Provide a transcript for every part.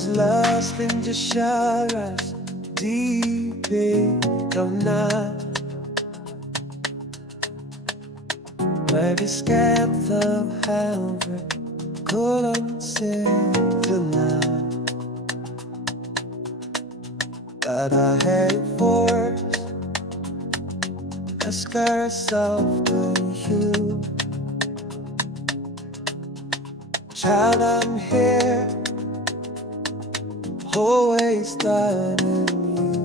These lost in just shadows deep into night. Maybe scared of how we couldn't see tonight. But I hate force a scarce of you. Child, I'm here, always starting you.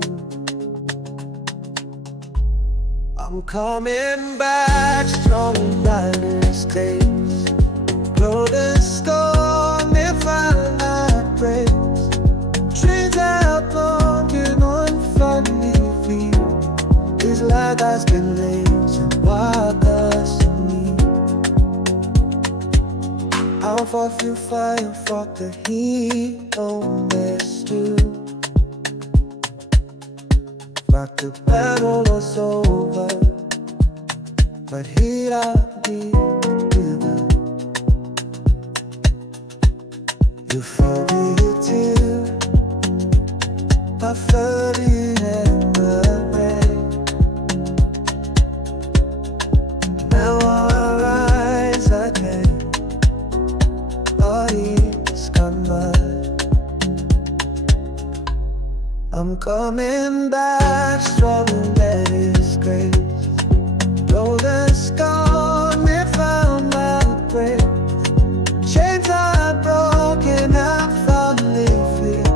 I'm coming back strong by these days. Blow the storm if I not breaks. Trains out broken on funny feet. This light has been lazy, wild us to me. I fought through fire, fought the heat on this too. But the battle was over, but here I'll be given. You felt it too, I felt it in the rain. Now our eyes are clear, bodies gone by. I'm coming back strong and that is grace. Though the storm may found my grace. Chains are broken, I finally feel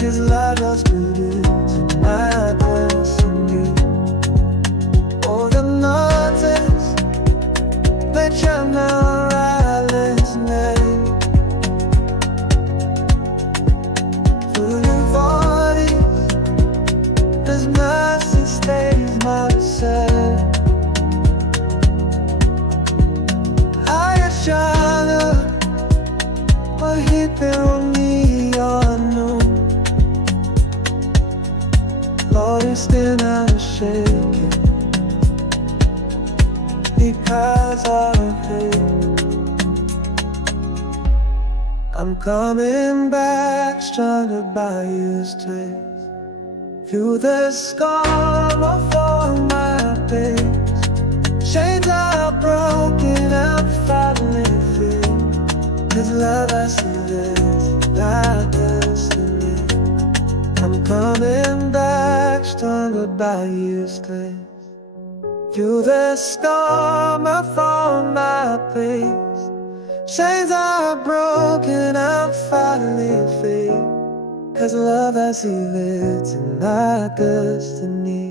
His light has put into my destiny. All the noises that you're now listening. Through the voice, His mercy stays my side. I shine, but He built me anew. Lord, it's still not shaking because of Him. I'm coming back stronger by His grace. Through the storm of all my days, chains are broken, I'm finally free. His love has sealed my destiny. I'm coming back stronger by His grace. Through the storm of all my pains, chains are broken, I'm finally free. 'Cause love has sealed my destiny.